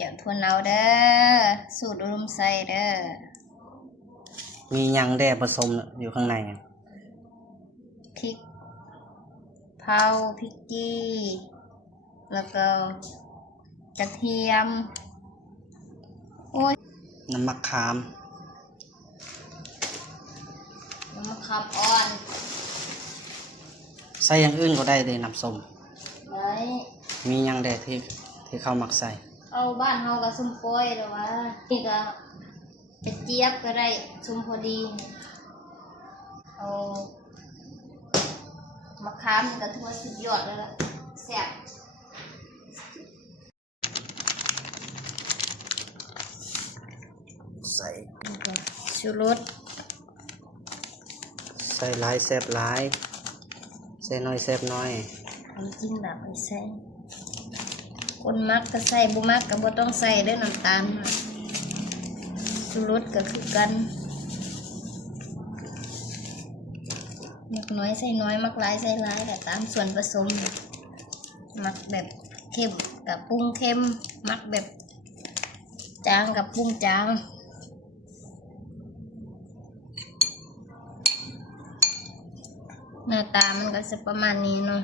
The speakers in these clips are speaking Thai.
เจียวถั่วเน่าเด้อสูตรอุดมไส้เด้อมียังแด่ผสมอยู่ข้างในพริกเผาพริกจี้แล้วก็กระเทียมโอ้ยน้ำมะขาม น้ำมะขามอ่อน ใส่อย่างอื่นก็ได้เลยน้ำส้มไว้มียังแด่ที่เขามักใส่เอาบ้านเฮากับซุมโป้ยหรือว่านี่ก็เป็นเจี๊ยบก็ได้ซุมพอดีเอามะขามนี่ก็ถือว่าสุดยอดเลยล่ะแซ่บใส่ชูรสใส่หลายแซ่บหลายใส่น้อยแซ่บน้อยทำจิ้มแบบไม่ใส่คนมักก็ใส่บุมักก็บ่ต้องใส่ด้วยน้ำตาลชูรสก็คือกันมักน้อยใส่น้อยมักหลายใส่หลายแต่ตามส่วนผสมมักแบบเค็มกับปรุงเค็มมักแบบจางกับปรุงจางหน้าตามันก็จะประมาณนี้เนาะ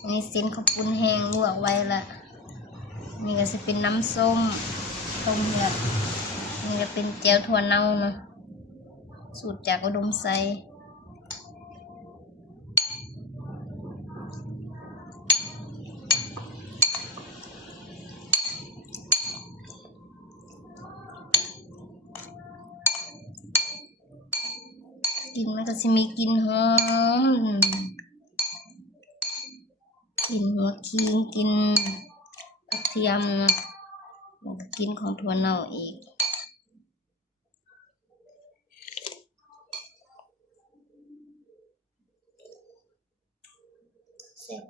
อันนี้เส้นข้าวปุ้นแห้งลวกไว้ละนี่ก็จะเป็นน้ำส้มต้มเลือดนี่จะเป็นแจ่วถั่วเน่าเนาะสูตรจากอุดมไซกินมันก็จะมีกลิ่นหอมกลิ่นหัวขิงกลิ่นกระเทียมนะมันก็กลิ่นของถั่วเน่าอีกเสร็จ